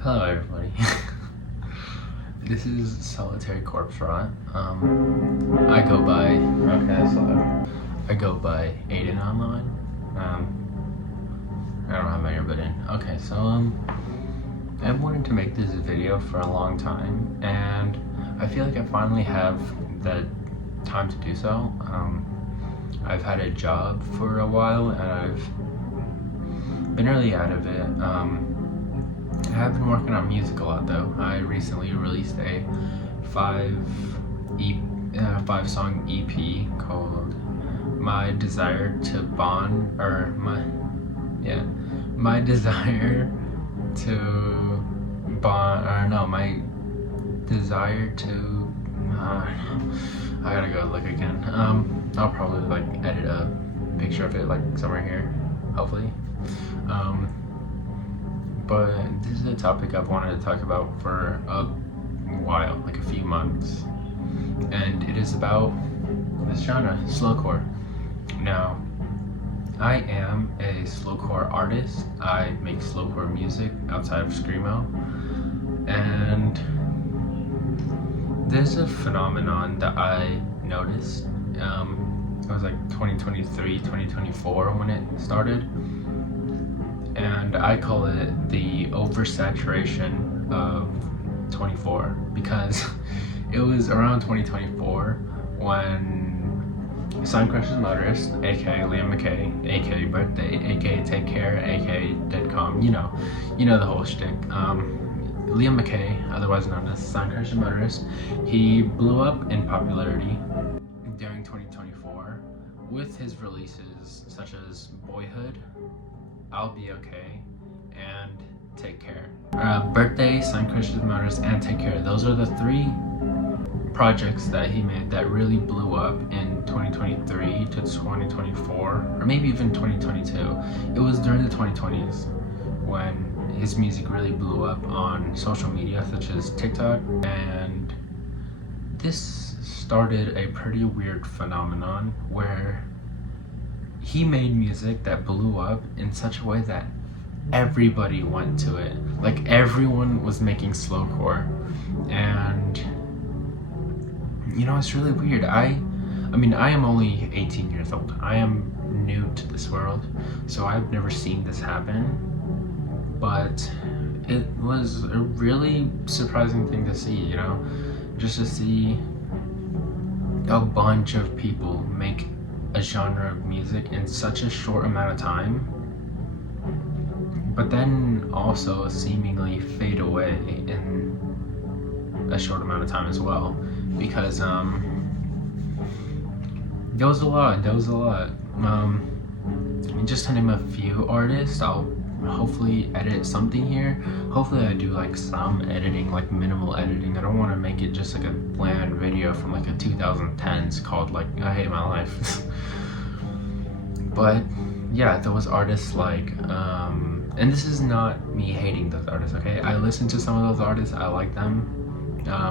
Hello everybody. This is Solitary Corpse Rot. I go by Aiden online. I don't have my earbud in. Okay, so I've wanted to make this video for a long time, and I feel like I finally have the time to do so. I've had a job for a while, and I've been really out of it. I have been working on music a lot though. I recently released a five song EP called My Desire to Bond, or My Desire to Bond, or no, My Desire to, I gotta go look again. I'll probably like edit a picture of it like somewhere here, hopefully. But this is a topic I've wanted to talk about for a while, like a few months, and it is about this genre, slowcore. Now, I am a slowcore artist. I make slowcore music outside of screamo, and there's a phenomenon that I noticed. It was like 2023, 2024 when it started. And I call it the oversaturation of 24 because it was around 2024 when Sign Crushes Motorist, aka Liam McKay, aka Birthday, aka Take Care, aka Deadcom, you know the whole shtick. Liam McKay, otherwise known as Sign Crushes Motorist, he blew up in popularity during 2024 with his releases such as Boyhood, I'll Be Okay, and Take Care. Birthday, Sign Crushes Motorist, and Take Care. Those are the three projects that he made that really blew up in 2023 to 2024, or maybe even 2022. It was during the 2020s when his music really blew up on social media such as TikTok, and this started a pretty weird phenomenon where he made music that blew up in such a way that everybody went to it. Like everyone was making slowcore, and it's really weird. I mean, I am only 18 years old. I am new to this world, so I've never seen this happen. But it was a really surprising thing to see, just to see a bunch of people make a genre of music in such a short amount of time, but then also seemingly fade away in a short amount of time as well, because there was a lot. Just to name a few artists, I'll hopefully edit something here. Hopefully I do like some editing, like minimal editing. I don't want to make it just like a bland video from like a 2010s called like I Hate My Life. But yeah, those artists like and this is not me hating those artists, okay? I listen to some of those artists, I like them,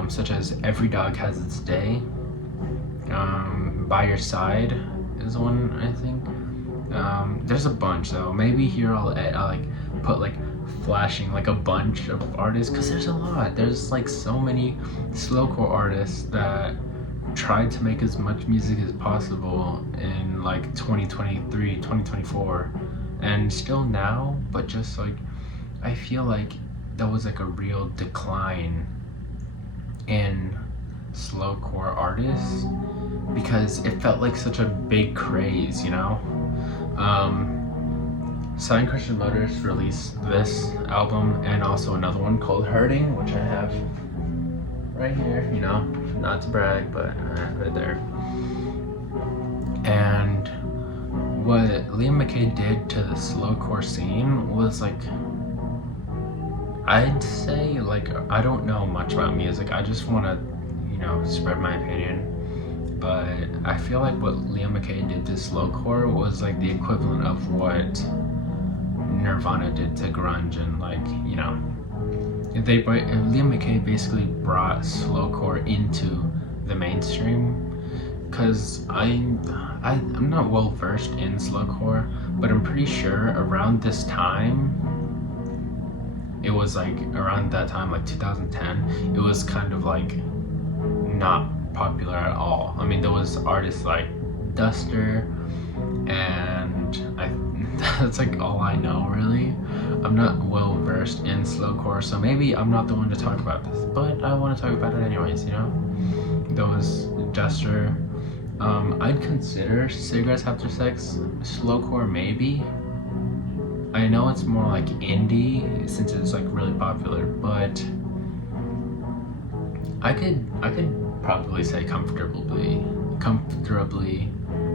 such as Every Dog Has Its Day, By Your Side is one, I think. There's a bunch though. Maybe here I'll like put like flashing like a bunch of artists, because there's a lot. There's like so many slowcore artists that tried to make as much music as possible in like 2023, 2024, and still now, but just like I feel like there was like a real decline in slowcore artists because it felt like such a big craze, Sign Crushes Motorist released this album and also another one called Hurting, which I have right here, not to brag, but right there. And what Liam McKay did to the slowcore scene was like, I'd say, like, I don't know much about music. I just want to, spread my opinion. But I feel like what Liam McKay did to slowcore was like the equivalent of what Nirvana did to grunge, and like, Liam McKay basically brought slowcore into the mainstream. Because I'm not well versed in slowcore, but I'm pretty sure around this time it was like around that time, like 2010, it was kind of like not popular at all. I mean, there was artists like Duster, and that's like all I know really. I'm not well versed in slowcore, so maybe I'm not the one to talk about this, but I want to talk about it anyways, you know? There was Duster. I'd consider Cigarettes After Sex slowcore maybe. I know it's more like indie since it's like really popular, but I could probably say comfortably.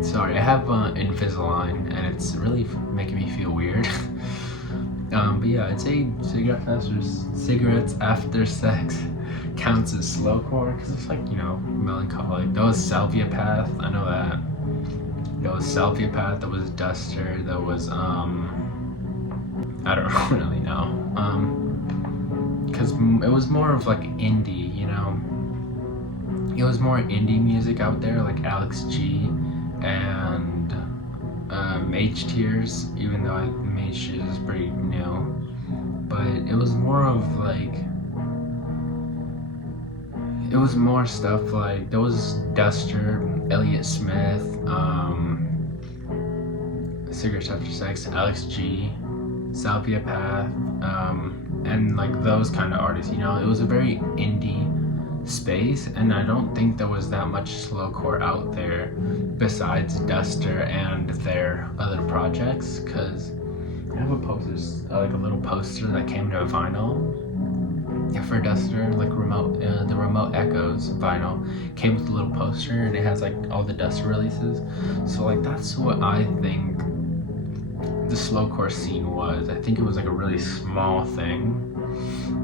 Sorry, I have Invisalign and it's really making me feel weird. But yeah, I'd say Cigarettes After Sex counts as slowcore because it's like, you know, melancholic. There was Salvia Path, I know that. There was Salvia Path, there was Duster, there was I don't really know. Because it was more of like indie, you know. It was more indie music out there, like Alex G and Mage Tears, even though Mage Tears is pretty new. But it was more of like, it was more stuff like, there was Duster, Elliott Smith, Cigarettes After Sex, Alex G, Salvia Path, and like those kind of artists, you know. It was a very indie space, and I don't think there was that much slowcore out there besides Duster and their other projects, because I have a poster, like a little poster that came to a vinyl for Duster, like the Remote Echoes vinyl came with a little poster, and it has like all the Duster releases. So like that's what I think the slowcore scene was. I think it was like a really small thing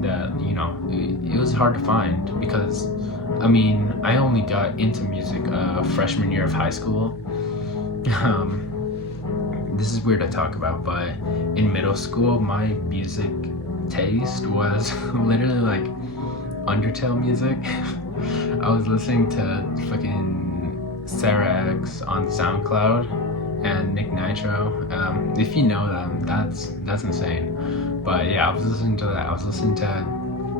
that, you know, it was hard to find, because I mean, I only got into music freshman year of high school. This is weird to talk about, but in middle school my music taste was literally like Undertale music. I was listening to fucking Sarah X on SoundCloud and Nick Nitro. If you know them, that's insane. But yeah, I was listening to that. I was listening to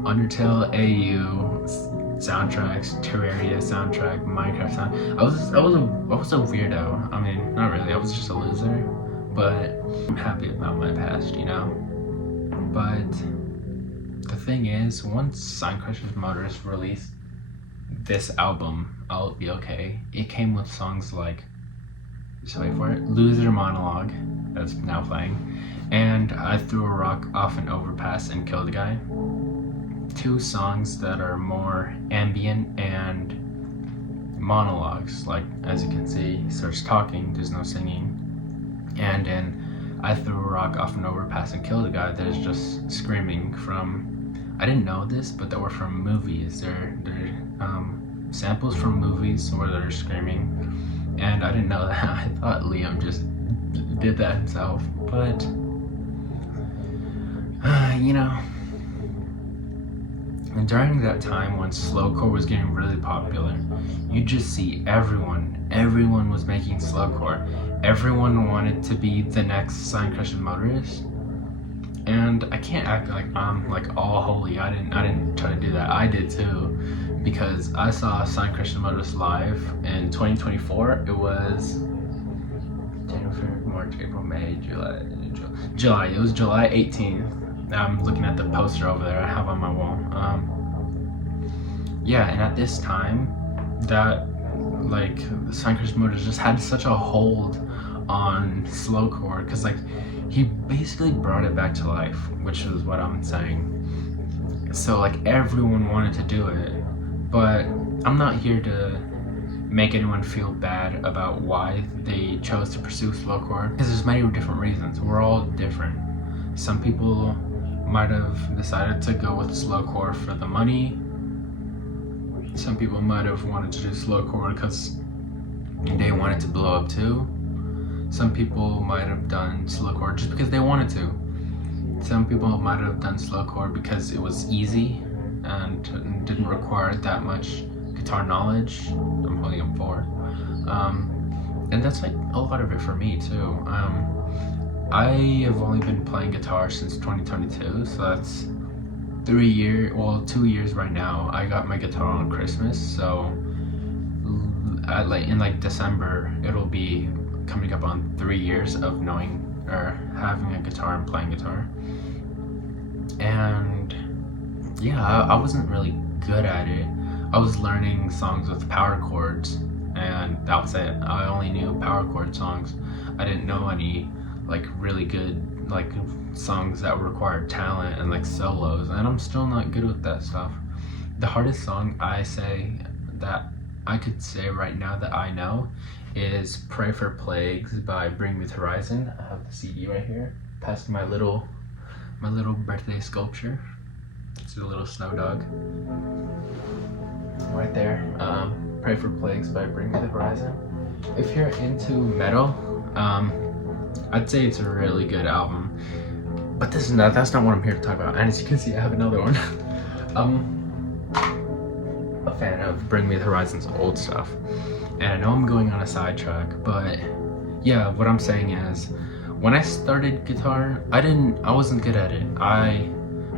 Undertale AU soundtracks, Terraria soundtrack, Minecraft sound. I was a weirdo. I mean, not really. I was just a loser. But I'm happy about my past, you know. But the thing is, once Suncrush's Motorist released this album, I'll Be Okay, it came with songs like, just wait for it, Loser Monologue, that's now playing, and I Threw a Rock Off an Overpass and Killed a Guy. Two songs that are more ambient and monologues, like as you can see, he starts talking, there's no singing. And in I Threw a Rock Off an Overpass and Killed a Guy, there's just screaming from, I didn't know this, but they were from movies. They're samples from movies where they're screaming, and I didn't know that. I thought Liam just did that himself, but you know, and during that time when slowcore was getting really popular, you just see everyone was making slowcore. Everyone wanted to be the next Suncrush's Motorist, and I can't act like I'm like all holy. I didn't try to do that. I did too, because I saw Suncrush's Motorist live in 2024. It was January, March, April, May, July. It was July 18th. I'm looking at the poster over there I have on my wall. Yeah, and at this time, that like the Suncrush's Motorist just had such a hold on slowcore, because like he basically brought it back to life, which is what I'm saying. So like everyone wanted to do it, but I'm not here to make anyone feel bad about why they chose to pursue slowcore, because there's many different reasons. We're all different. Some people might have decided to go with slowcore for the money. Some people might have wanted to do slowcore because they wanted to blow up too. Some people might have done slowcore just because they wanted to. Some people might have done slowcore because it was easy and didn't require that much guitar knowledge. I'm holding up 4. And that's like a lot of it for me too. I have only been playing guitar since 2022, so that's 2 years right now. I got my guitar on Christmas, so in December it'll be coming up on 3 years of knowing or having a guitar and playing guitar. And yeah, I wasn't really good at it. I was learning songs with power chords, and that was it. I only knew power chord songs. I didn't know any like really good like songs that required talent and like solos, and I'm still not good with that stuff. The hardest song that I could say right now that I know is Pray for Plagues by Bring Me the Horizon. I have the CD right here, past my little birthday sculpture. It's a little snow dog right there. Pray for Plagues by Bring Me the Horizon. If you're into metal, I'd say it's a really good album. But that's not what I'm here to talk about. And as you can see, I have another one. A fan of Bring Me the Horizon's old stuff. And I know I'm going on a sidetrack, but yeah, what I'm saying is, when I started guitar, I wasn't good at it. I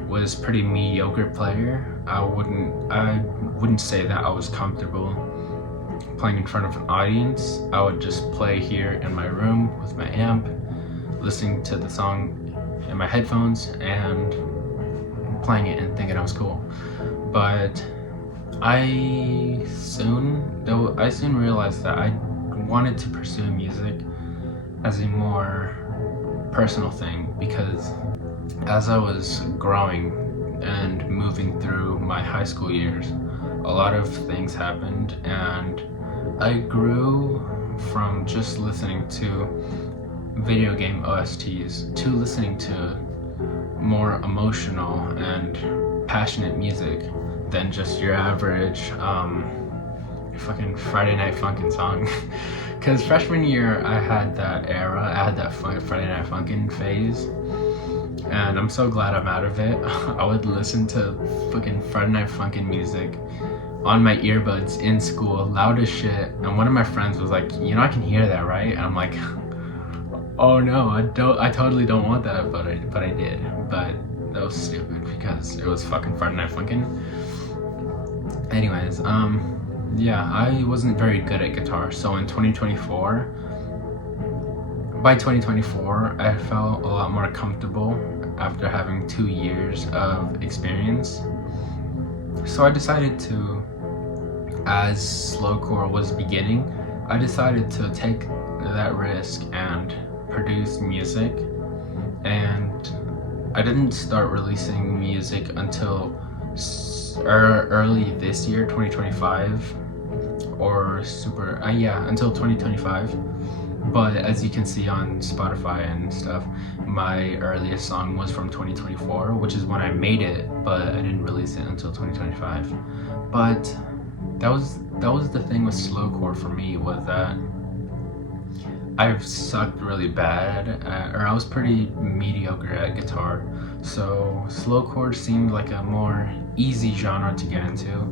was pretty mediocre player. I wouldn't say that I was comfortable playing in front of an audience. I would just play here in my room with my amp, listening to the song in my headphones and playing it and thinking I was cool. But I soon realized that I wanted to pursue music as a more personal thing, because as I was growing and moving through my high school years, a lot of things happened, and I grew from just listening to video game OSTs to listening to more emotional and passionate music than just your average fucking Friday Night Funkin' song. Because freshman year I had that era, I had that Friday Night Funkin' phase, and I'm so glad I'm out of it. I would listen to fucking Friday Night Funkin' music on my earbuds in school, loud as shit, and one of my friends was like, you know, I can hear that, right? And I'm like, oh no, I totally don't want that, but I did. But that was stupid because it was fucking Friday Night Funkin'. Anyways, yeah, I wasn't very good at guitar, so in 2024, by 2024, I felt a lot more comfortable after having 2 years of experience. So I decided to, as slowcore was beginning, I decided to take that risk and produce music. And I didn't start releasing music until early this year, 2025, until 2025. But as you can see on Spotify and stuff, my earliest song was from 2024, which is when I made it, but I didn't release it until 2025. But that was the thing with slowcore for me, was that I've sucked really bad or I was pretty mediocre at guitar. So slowcore seemed like a more easy genre to get into.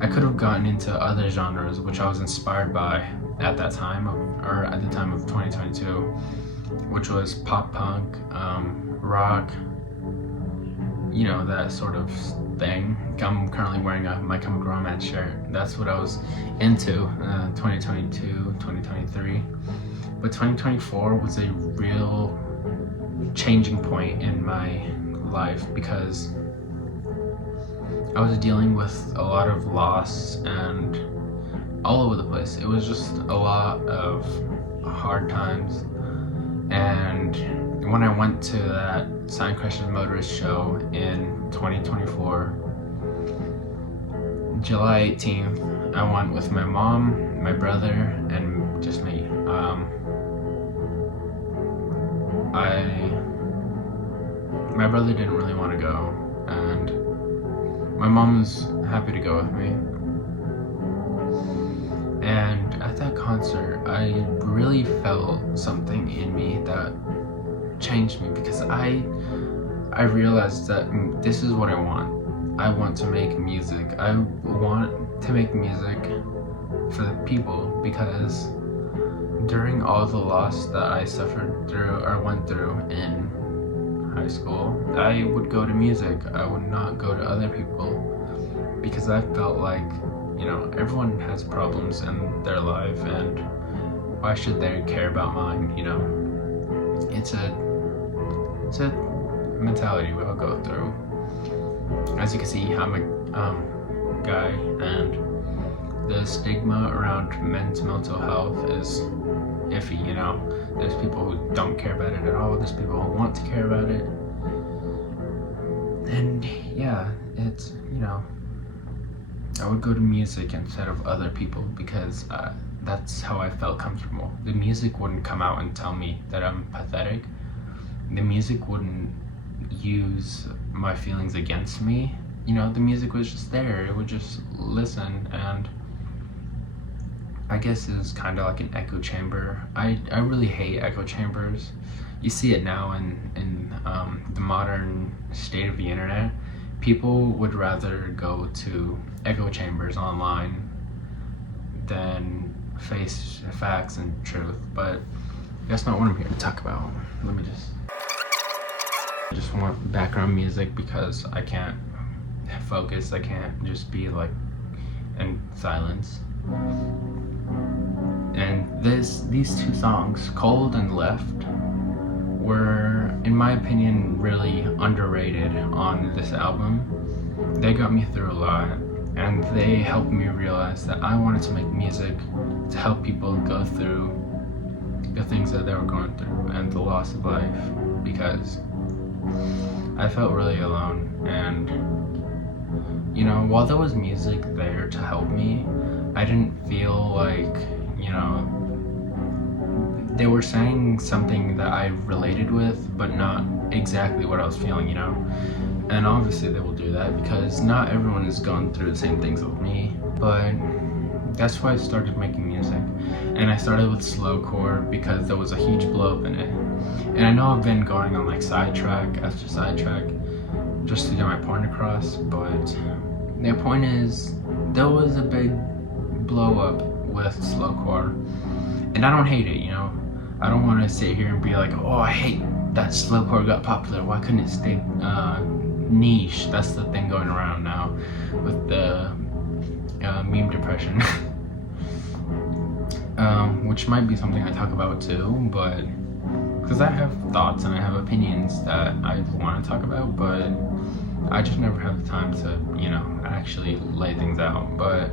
I could have gotten into other genres which I was inspired by at that time, or at the time of 2022, which was pop punk, rock, you know, that sort of thing. I'm currently wearing a My Chemical Romance shirt. That's what I was into 2022, 2023. But 2024 was a real changing point in my life, because I was dealing with a lot of loss and all over the place. It was just a lot of hard times. And when I went to that Sign Crushes Motorist show in 2024, July 18th, I went with my mom, my brother, and just me. My brother didn't really want to go, and my mom was happy to go with me. And at that concert, I really felt something in me that changed me, because I realized that this is what I want. I want to make music. I want to make music for the people, because during all the loss that I suffered through or went through in high school, I would go to music. I would not go to other people because I felt like, everyone has problems in their life, and why should they care about mine? It's a mentality we all go through. As you can see, I'm a guy, and the stigma around men's mental health is iffy. There's people who don't care about it at all. There's people who want to care about it, and yeah, it's I would go to music instead of other people because that's how I felt comfortable. The music wouldn't come out and tell me that I'm pathetic. The music wouldn't use my feelings against me. The music was just there. It would just listen, and I guess it's kind of like an echo chamber. I really hate echo chambers. You see it now in the modern state of the internet. People would rather go to echo chambers online than face facts and truth, but that's not what I'm here to talk about. I just want background music because I can't focus. I can't just be like in silence. And these two songs, Cold and Left, were, in my opinion, really underrated on this album. They got me through a lot, and they helped me realize that I wanted to make music to help people go through the things that they were going through and the loss of life, because I felt really alone. And while there was music there to help me, I didn't feel like they were saying something that I related with, but not exactly what I was feeling. And obviously they will do that because not everyone is going through the same things with me. But that's why I started making music, and I started with slowcore because there was a huge blow up in it. And I know I've been going on like sidetrack after sidetrack just to get my point across, but the point is there was a big blow up with slowcore, and I don't hate it. I don't want to sit here and be like, oh, I hate that slowcore got popular. Why couldn't it stay niche? That's the thing going around now with the meme depression. Which might be something I talk about too, but because I have thoughts and I have opinions that I want to talk about, but I just never have the time to actually lay things out. But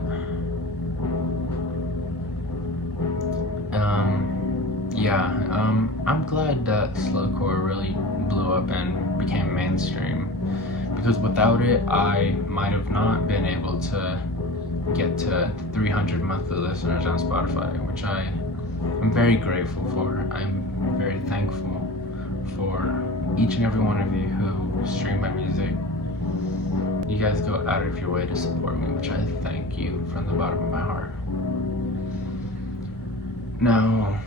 I'm glad that slowcore really blew up and became mainstream, because without it I might have not been able to get to 300 monthly listeners on Spotify, which I'm very grateful for. I'm very thankful for each and every one of you who stream my music. You guys go out of your way to support me, which I thank you from the bottom of my heart. Now,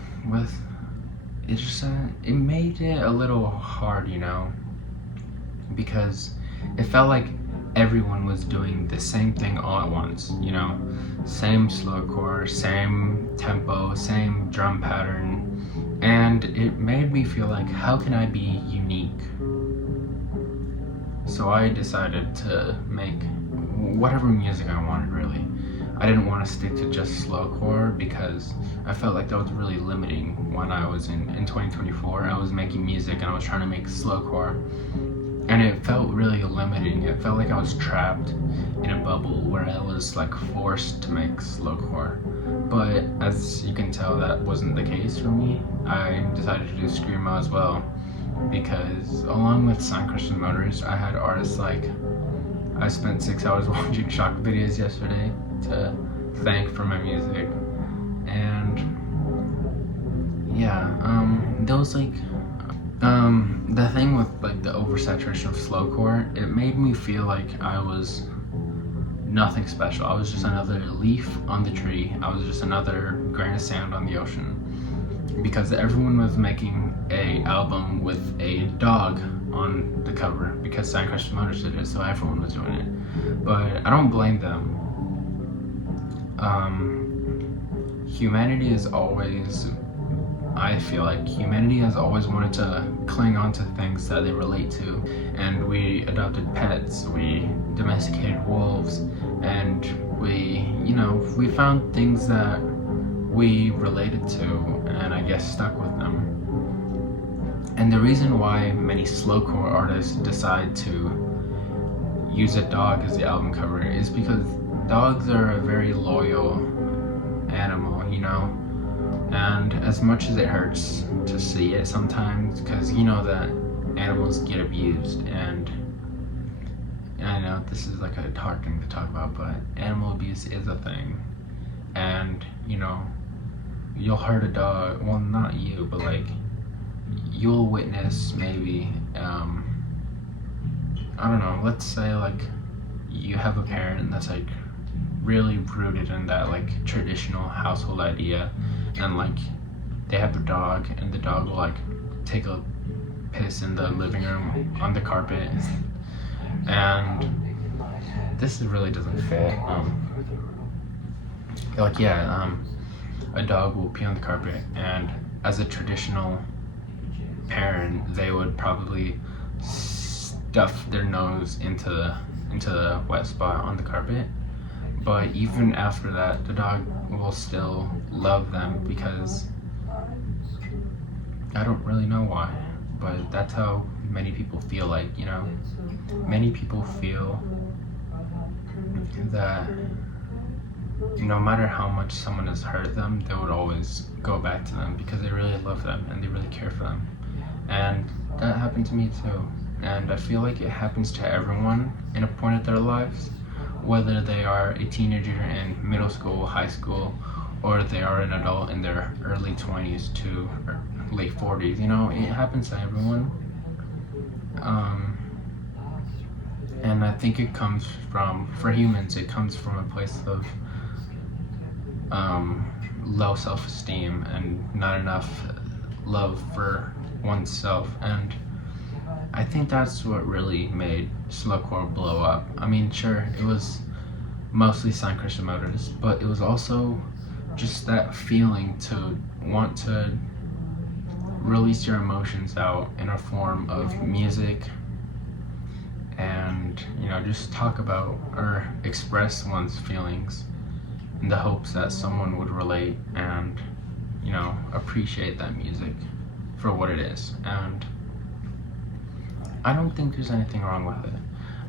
it made it a little hard, because it felt like everyone was doing the same thing all at once, same slowcore, same tempo, same drum pattern, and it made me feel like, how can I be unique? So I decided to make whatever music I wanted, really. I didn't want to stick to just slowcore because I felt like that was really limiting. When I was in 2024, I was making music and I was trying to make slowcore, and it felt really limiting. It felt like I was trapped in a bubble where I was like forced to make slowcore. But as you can tell, that wasn't the case for me. I decided to do screamo as well, because along with Sign Christian Motors, I had artists like, I spent 6 hours watching shock videos yesterday to thank for my music. And there was like the thing with like the oversaturation of slowcore, it made me feel like I was nothing special. I was just another leaf on the tree. I was just another grain of sand on the ocean, because everyone was making a album with a dog on the cover because Sign Christian Motors did it, so everyone was doing it. But I don't blame them. Humanity is always I feel like humanity has always wanted to cling on to things that they relate to, and we adopted pets, we domesticated wolves, and we found things that we related to, and I guess stuck with them. And the reason why many slowcore artists decide to use a dog as the album cover is because dogs are a very loyal animal, and as much as it hurts to see it sometimes, because that animals get abused, and I know this is like a hard thing to talk about, but animal abuse is a thing, and you'll hurt a dog, well, not you, but like you'll witness maybe I don't know, let's say like you have a parent that's like really rooted in that like traditional household idea, and like they have a dog, and the dog will like take a piss in the living room on the carpet, and this really doesn't fit. A dog will pee on the carpet, and as a traditional parent, they would probably stuff their nose into the wet spot on the carpet. But even after that, the dog will still love them, because I don't really know why, but that's how many people feel. Like, many people feel that no matter how much someone has hurt them, they would always go back to them because they really love them and they really care for them. And that happened to me too. And I feel like it happens to everyone in a point of their lives, whether they are a teenager in middle school, high school, or they are an adult in their early 20s to late 40s. It happens to everyone. And I think it comes from, for humans, it comes from a place of low self-esteem and not enough love for oneself. And I think that's what really made slowcore blow up. I mean, sure, it was mostly signed Christian Motors, but it was also just that feeling to want to release your emotions out in a form of music, and just talk about or express one's feelings in the hopes that someone would relate and appreciate that music for what it is. And I don't think there's anything wrong with it.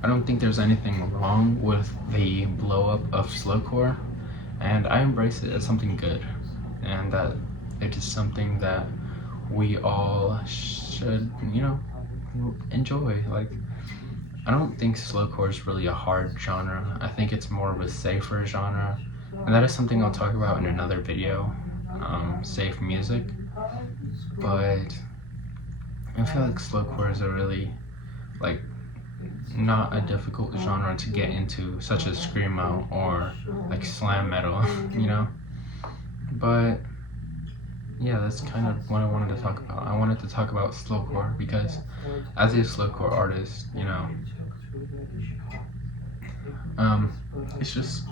I don't think there's anything wrong with the blow up of slowcore, and I embrace it as something good, and that it is something that we all should enjoy. Like, I don't think slowcore is really a hard genre. I think it's more of a safer genre, and that is something I'll talk about in another video, safe music. But I feel like slowcore is a really not a difficult genre to get into, such as screamo or like slam metal, But yeah, that's kind of what I wanted to talk about. I wanted to talk about slowcore because as a slowcore artist, it's just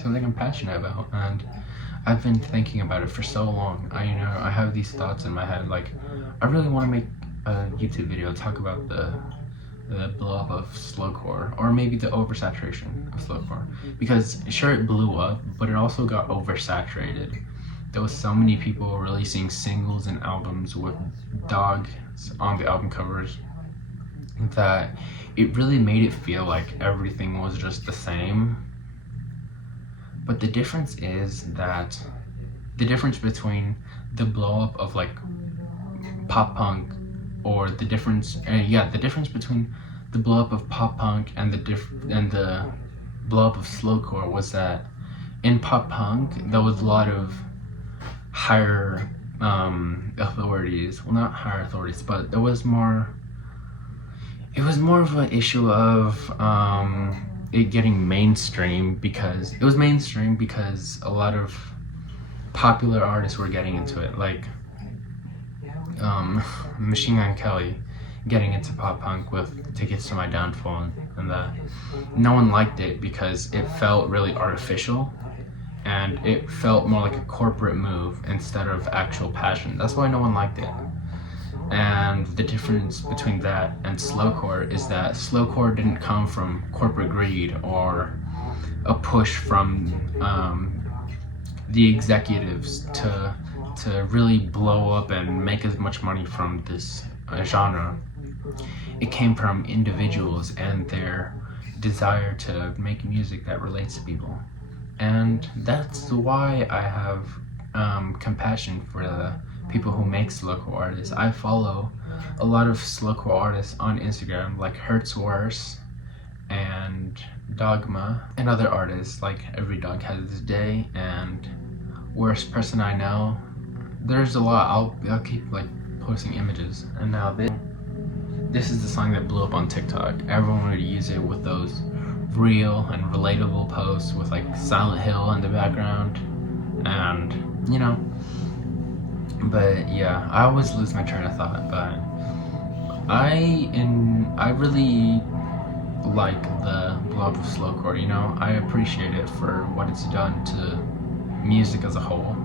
something I'm passionate about, and I've been thinking about it for so long. I have these thoughts in my head, like I really want to make a YouTube video talk about the blow up of slowcore, or maybe the oversaturation of slowcore, because sure, it blew up, but it also got oversaturated. There was so many people releasing singles and albums with dogs on the album covers that it really made it feel like everything was just the same. But the difference is that the difference between the blow up of like pop punk, or the difference between the blow up of pop punk and the blow up of slowcore was that in pop punk there was a lot of higher authorities. Well, not higher authorities, but it was more of an issue of it getting mainstream, because it was mainstream because a lot of popular artists were getting into it, like Machine Gun Kelly getting into pop punk with Tickets to My Downfall, and that no one liked it because it felt really artificial, and it felt more like a corporate move instead of actual passion. That's why no one liked it. And the difference between that and slowcore is that slowcore didn't come from corporate greed or a push from the executives to really blow up and make as much money from this genre. It came from individuals and their desire to make music that relates to people. And that's why I have compassion for the people who make slowcore artists. I follow a lot of slowcore artists on Instagram, like Hurts Worse and Dogma, and other artists like Every Dog Has Its Day and Worst Person I Know. There's a lot. I'll keep like posting images. And now this is the song that blew up on TikTok. Everyone would use it with those real and relatable posts with like Silent Hill in the background, and you know. But yeah, I always lose my train of thought. But I really like the blow up of slowcore. You know, I appreciate it for what it's done to music as a whole,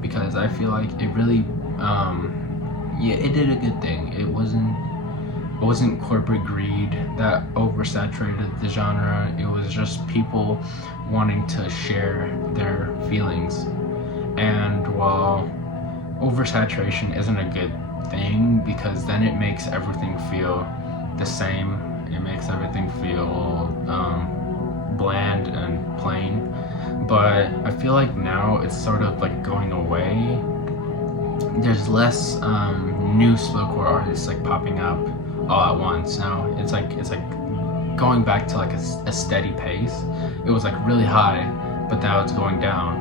because I feel like it really, yeah, it did a good thing. It wasn't corporate greed that oversaturated the genre. It was just people wanting to share their feelings. And while oversaturation isn't a good thing, because then it makes everything feel the same, it makes everything feel bland and plain. But I feel like now it's sort of like going away. There's less new slowcore artists like popping up all at once. Now it's like going back to like a steady pace. It was like really high, but now it's going down,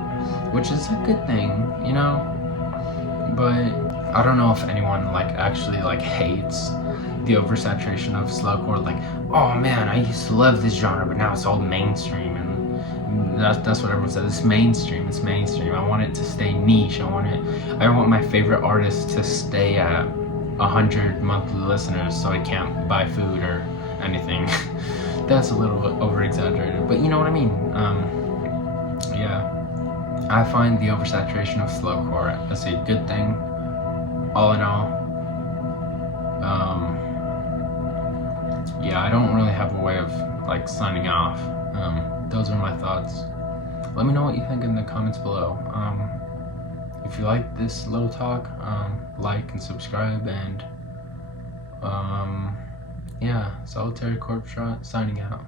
which is a good thing, you know. But I don't know if anyone like actually like hates the oversaturation of slowcore. Like, oh man, I used to love this genre, but now it's all mainstream, and that's what everyone says. It's mainstream. It's mainstream. I want it to stay niche. I want my favorite artists to stay at 100 monthly listeners, so I can't buy food or anything. That's a little over exaggerated, but you know what I mean. Yeah. I find the oversaturation of slowcore as a good thing, all in all. Yeah, I don't really have a way of like signing off. Those are my thoughts. Let me know what you think in the comments below. If you like this little talk, like and subscribe, and yeah, Solitary Corpse Shot signing out.